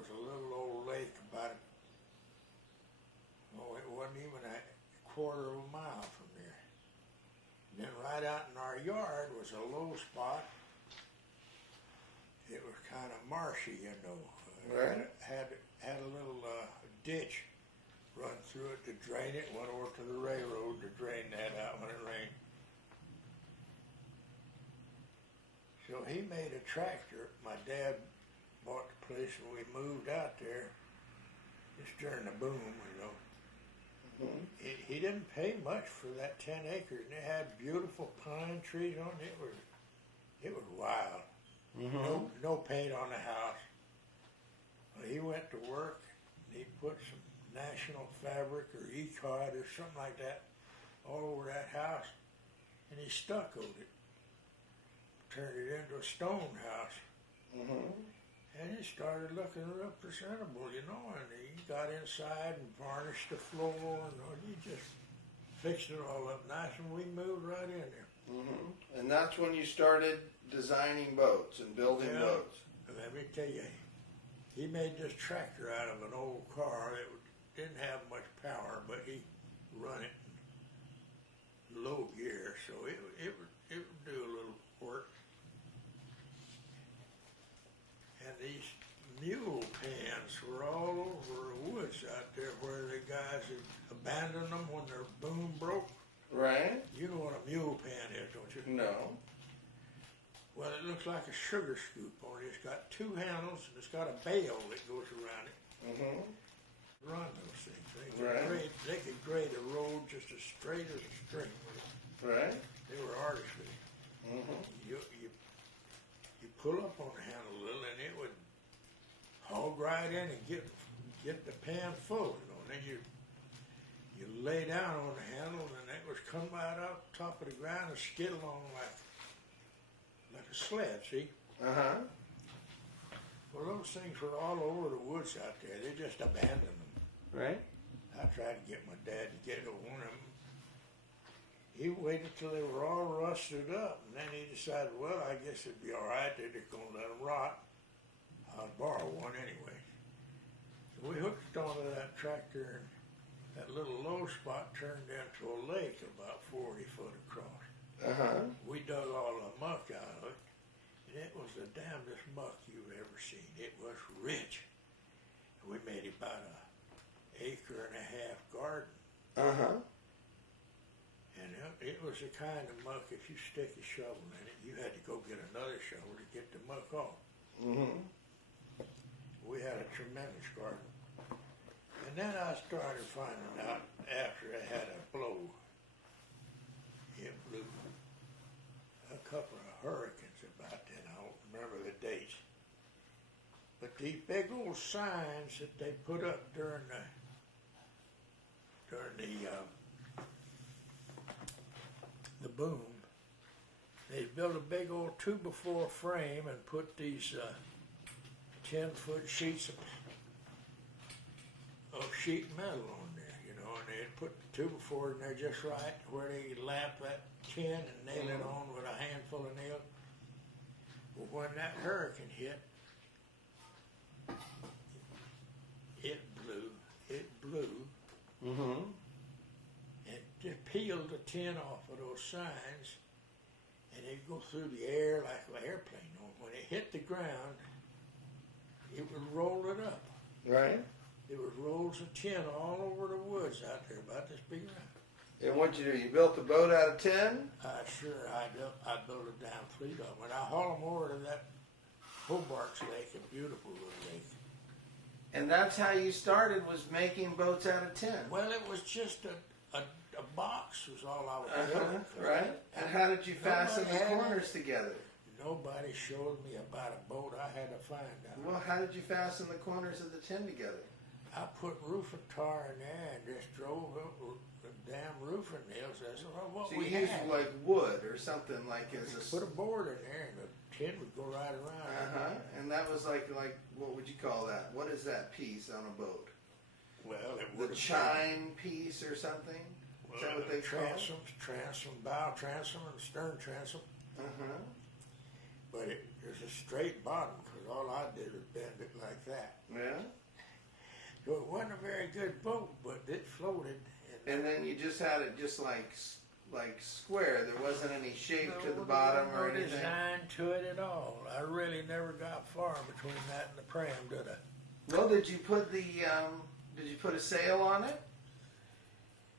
was a little old lake about, oh, it wasn't even a quarter of a mile from there. And then right out in our yard was a low spot. It was kind of marshy, you know. Right. Had a little ditch run through it to drain it. Went over to the railroad to drain that out when it rained. So he made a tractor. My dad bought the place and we moved out there. Just during the boom, you know. Mm-hmm. He didn't pay much for that 10 acres, and it had beautiful pine trees on it. It was wild. Mm-hmm. No paint on the house. Well, he went to work. And he put some National Fabric or Ecod or something like that all over that house, and he stuccoed it. Turned it into a stone house. Mm-hmm. And it started looking real presentable, you know, and he got inside and varnished the floor, and he just fixed it all up nice, and we moved right in there. Mm-hmm. And that's when you started designing boats and building boats. Let me tell you, he made this tractor out of an old car that didn't have much power, but he run it in low gear, so it would do a little work. And these mule pans were all over the woods out there where the guys had abandoned them when their boom broke. Right. You know what a mule pan is, don't you? No. Well, it looks like a sugar scoop, only it's got two handles and it's got a bale that goes around it. Mm-hmm. Run those things. They could grade a road just as straight as a string. Right. They were artistry. Mm-hmm. You pull up on the handle a little and it would hog right in and get the pan full, you know. And then you lay down on the handle and it was come right out top of the ground and skid along like a sled, see? Uh-huh. Well, those things were all over the woods out there. They just abandoned them. Right. I tried to get my dad to get one of them. He waited till they were all rusted up, and then he decided, well, I guess it'd be all right. They're just going to let them rot. I'll borrow one anyway. So we hooked it onto that tractor, and that little low spot turned into a lake about 40 foot across. Uh-huh. We dug all the muck out of it, and it was the damnedest muck you've ever seen. It was rich. We made about an acre and a half garden. Uh-huh. And it was the kind of muck, if you stick a shovel in it, you had to go get another shovel to get the muck off. Mm-hmm. We had a tremendous garden. And then I started finding out after it had a blow, it blew a couple of hurricanes about then. I don't remember the dates. But these big old signs that they put up during the boom, they built a big old 2x4 frame and put these 10-foot sheets of sheet metal on there, you know, and they'd put the 2x4 in there just right where they could lap that tin and nail it on with a handful of nails. Well, when that hurricane hit, it blew, Mm-hmm. and just peeled the tin off of those signs, and it'd go through the air like an airplane. When it hit the ground, it would roll it up. Right. There was rolls of tin all over the woods out there, about this big around. And what'd you do? You built the boat out of tin? Sure, I built a damn fleet of them. And I hauled them over to that Hobart's Lake, a beautiful little lake. And that's how you started, was making boats out of tin? Well, it was just a box was all I was doing. Right. And how did you fasten the corners together? Nobody showed me about a boat. I had to find out. Well, how did you fasten the corners of the tin together? I put roofing tar in there and just drove up the damn roofing nails. That's what So we you used had. like wood or something like as a... Put a board in there and the tin would go right around. Uh-huh. And that was like, what would you call that? What is that piece on a boat? Well, it would The chine piece or something? Is that what they call it? Transom, bow transom, and stern transom. Uh-huh. but there's a straight bottom because all I did was bend it like that. Yeah. So it wasn't a very good boat, but it floated. And then you just had it just like square. There wasn't any shape to the bottom or no anything. design to it at all. I really never got far between that and the pram, did I? Well, did you put a sail on it?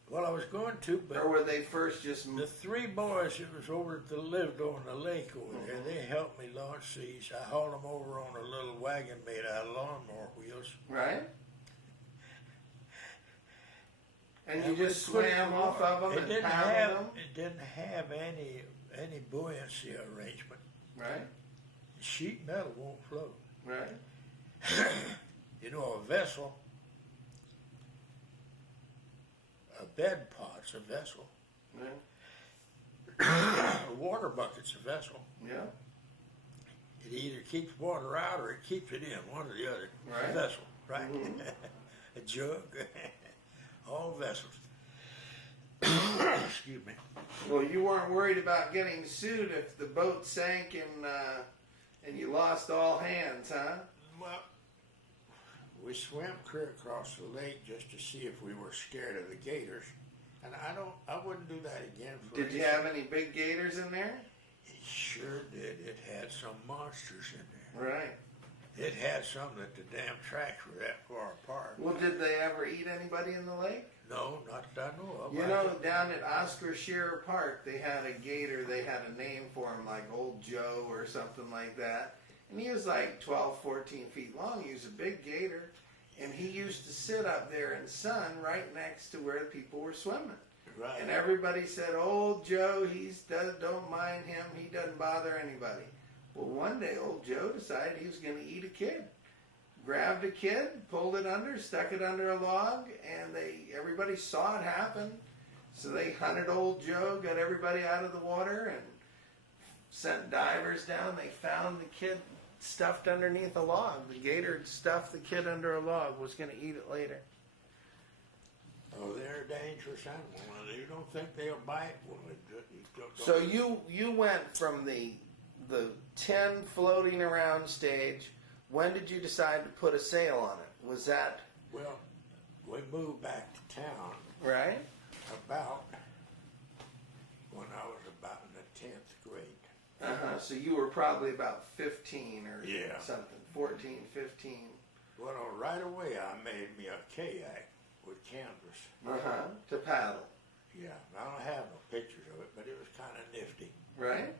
Well, I was going to, but Or were they first just the three boys that was lived over the lake over there, they helped me launch these. I hauled them over on a little wagon made out of lawnmower wheels. right? And And you we just put it swam in off water. of them It and didn't paddled have them, it didn't have any buoyancy arrangement. right? Sheet metal won't float. Right. You know, a vessel, a bed pot's a vessel. Yeah. A water bucket's a vessel. Yeah. It either keeps water out or it keeps it in, one or the other. It's Right. a vessel, right? Mhm. A jug, all vessels. Excuse me. Well, you weren't worried about getting sued if the boat sank and you lost all hands, huh? Well, we swam clear across the lake just to see if we were scared of the gators, and I wouldn't do that again. Did you have any big gators in there? It sure did. It had some monsters in there. Right. It had some that the damn tracks were that far apart. Well, did they ever eat anybody in the lake? No, not that I know of. You know, down at Oscar Shearer Park, they had a gator. They had a name for him, like Old Joe or something like that. And he was like 12, 14 feet long. He was a big gator. And he used to sit up there in the sun right next to where people were swimming. Right. And everybody said, Old Joe, don't mind him. He doesn't bother anybody. Well, one day, Old Joe decided he was going to eat a kid. Grabbed a kid, pulled it under, stuck it under a log, and everybody saw it happen. So they hunted Old Joe, got everybody out of the water, and sent divers down. They found the kid stuffed underneath a log. The gator had stuffed the kid under a log, was going to eat it later. Oh, they're a dangerous animal. You don't think they'll bite? Well, So you went from the 10 floating around stage. When did you decide to put a sail on it? Was that... Well, we moved back to town Right? about when I was about in the 10th grade. Uh-huh. So you were probably about 15 or Yeah. something. 14, 15. Well, right away I made me a kayak with canvas. Uh-huh. To paddle. Yeah, I don't have no pictures of it, but it was kind of nifty. Right?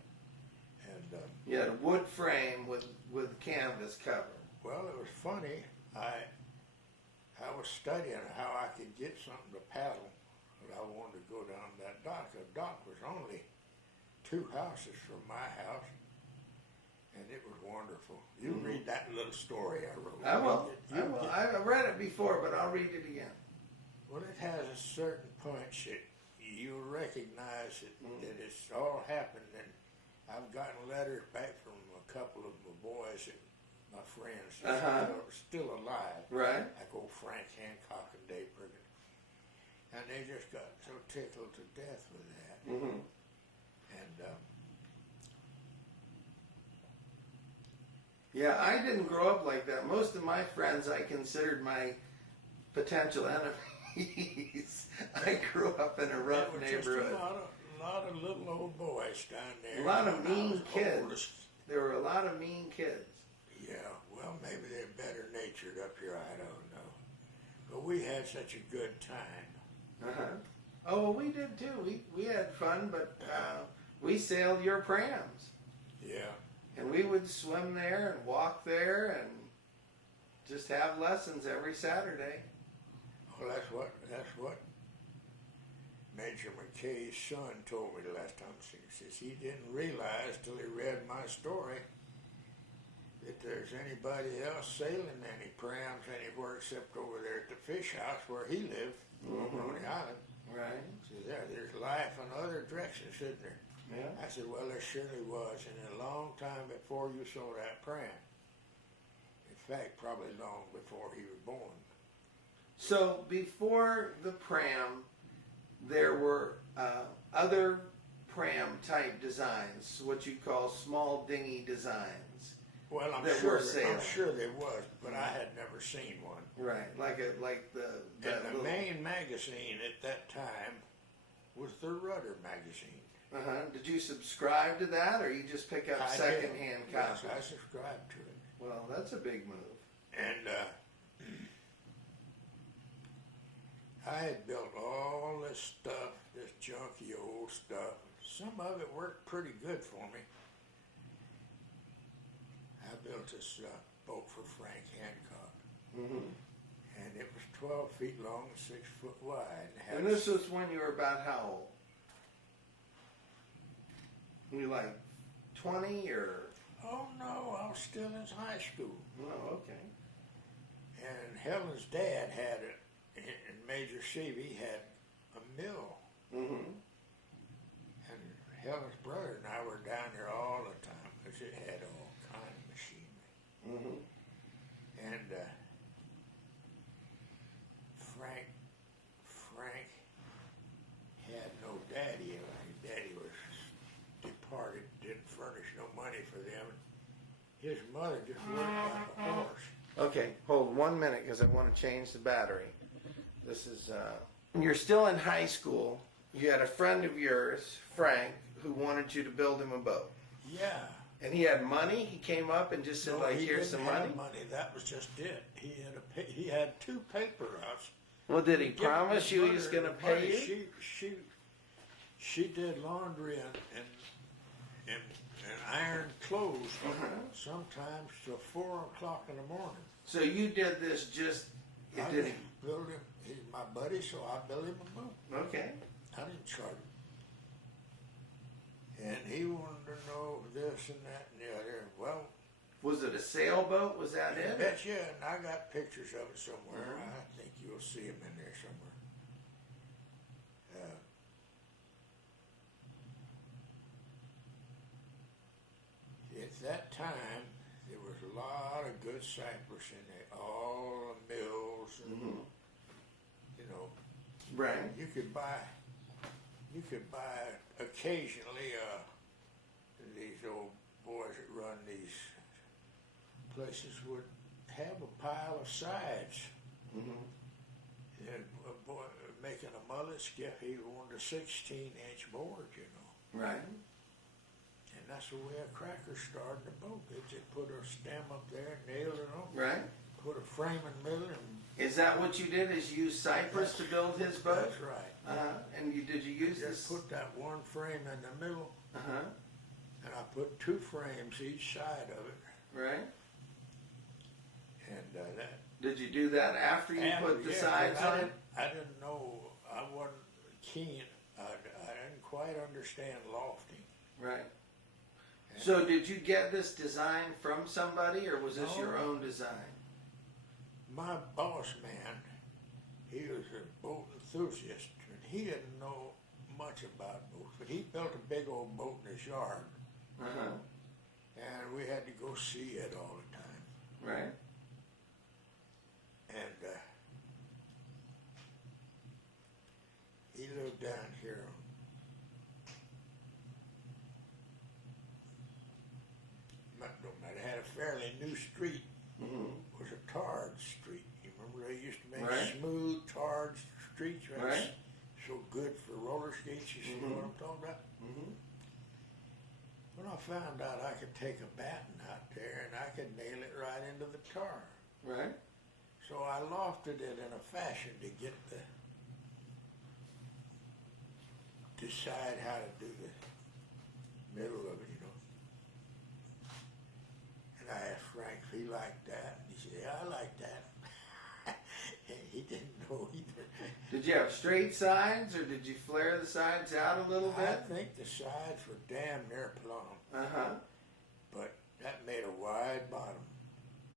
And, You had a wood frame with canvas cover. well, it was funny. I was studying how I could get something to paddle. But I wanted to go down that dock. The dock was only 2 houses from my house, and it was wonderful. You read that little story I wrote. I will. You I will. get- I read it before, but I'll read it again. Well, it has a certain punch that you recognize that it's all happened, and I've gotten letters back from a couple of my boys and my friends that Uh-huh. are still alive, Right? like old Frank Hancock and Dave Brigham, and they just got so tickled to death with that. Mm-hmm. And Yeah, I didn't grow up like that. Most of my friends I considered my potential enemies. I grew up in a rough there were neighborhood. just a lot of little old boys down there. A lot of when I mean was kids. oldest. There were a lot of mean kids. Yeah, well, maybe they're better natured up here. I don't know. But we had such a good time. Uh-huh. Oh, well, we did too. We had fun, but we sailed your prams. Yeah. And we would swim there and walk there and just have lessons every Saturday. Well, that's what Major McKay's son told me the last time. He says he didn't realize till he read my story that there's anybody else sailing any prams anywhere except over there at the fish house where he lived on the island. Right. He says, there's life in other directions, isn't there? Yeah. I said, well, there surely was, and a long time before you saw that pram. In fact, probably long before he was born. So before the pram, there were other pram type designs, what you call small dinghy designs. Well, I'm that sure were sailing. I'm sure there was, but I had never seen one. Right, like the And the little, main magazine at that time was the Rudder magazine. Did you subscribe to that, or you just pick up I secondhand did. Yes, copies? I subscribed to it. Well, that's a big move. And I had built all this stuff, this junky old stuff. Some of it worked pretty good for me. I built this boat for Frank Hancock. Mm-hmm. And it was 12 feet long, 6 foot wide. And this was when you were about how old? You like 20 or? Oh no, I was still in high school. Oh, okay. And Helen's dad had it, and Major Seavey had a mill. Mm-hmm. And Helen's brother and I were down there all the time because it had all kind of machinery. Mm-hmm. And Frank had no daddy. His daddy was departed, didn't furnish no money for them. His mother just worked like a horse. Okay, hold 1 minute because I want to change the battery. This is, you're still in high school. You had a friend of yours, Frank, who wanted you to build him a boat. Yeah. And he had money. He came up and just said, No, like, he here's didn't some have money. That was just it. He had 2 paper routes. Well, did he Give promise his you he mother was going to the pay money. you? She did laundry and ironed clothes sometimes till 4 o'clock in the morning. So you did this just, I did he? built him. He's my buddy, so I built him a boat. Okay. I didn't charge him. And he wanted to know this and that and the other. Well, Was it a sailboat? Was that I it? bet you, and I got pictures of it somewhere. I think you'll see them in there somewhere. At that time, there was a lot of good cypress in there, all the mills, and you know, Right. you could buy occasionally. These old boys that run these places would have a pile of sides. Mm-hmm. And a boy making a mullet skiff, he wanted a 16-inch board, you know. Right. And that's the way a cracker started the boat. They just put a stem up there, nailed it on, Right. put a frame in the middle, and Is that what you did? Is use cypress to build his boat? that's right. And did you use Just this? put that one frame in the middle, Uh-huh. and I put 2 frames each side of it. Right. And that. Did you do that after you put the sides on? I didn't know. I wasn't keen. I didn't quite understand lofting. Right. So did you get this design from somebody, or was this No. your own design? My boss man, he was a boat enthusiast, and he didn't know much about boats, but he built a big old boat in his yard, Uh-huh. and we had to go see it all the time. Right. And he lived down here. Don't matter. Had a fairly new street. Mm-hmm. It was a tarred street. You remember they used to make Right. smooth tarred streets, right? Right. So good for roller skates. You see what I'm talking about? Mm-hmm. When I found out I could take a batten out there and I could nail it right into the tar. Right. So I lofted it in a fashion to get decide how to do the middle of it, you know. And I asked Frank if he liked that. And he said, yeah, I like that. And he didn't know either. Did you have straight sides, or did you flare the sides out a little I bit? think the sides were damn near plumb, Uh-huh. but that made a wide bottom.